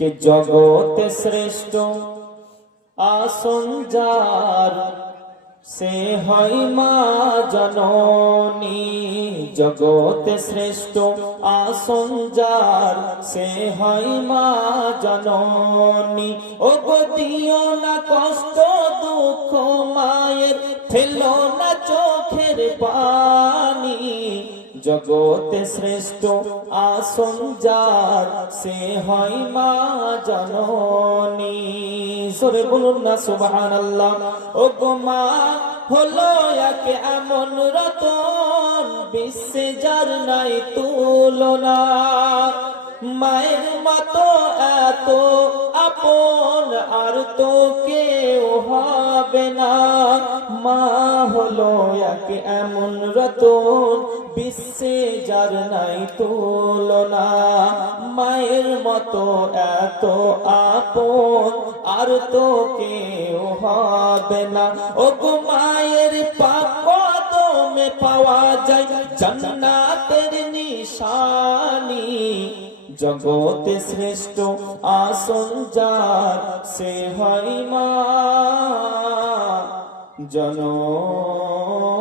কে জগতে শ্রেষ্ঠ আসন যার সে হয় মা জননী জগতে শ্রেষ্ঠ আসন যার সে হয় মা জননী ও গো দিও না কষ্ট দুঃখ মায়ের ফেলো না চোখের পানি জগতে শ্রেষ্ঠ আসন যার, সে হয় মা জননী। সরে বলুন না সুবহান আল্লাহ ও গো মা, হলো একে এমন রতন, বিশ্বে যার নাই তুলনা। মায়ের মতো এত আপন, আর তো কেউ হবে না। মা হলো এক এমন রতন, বিশ্বে যার নাই তুলনা। মায়ের মতো এত আপন, আর তো কেউ হবে না। ও গো মায়ের পাপ কদমে পাওয়া যায়, জান্নাতের নিশানি। জগতে শ্রেষ্ঠ আসন যার, সে হয় মা। জননী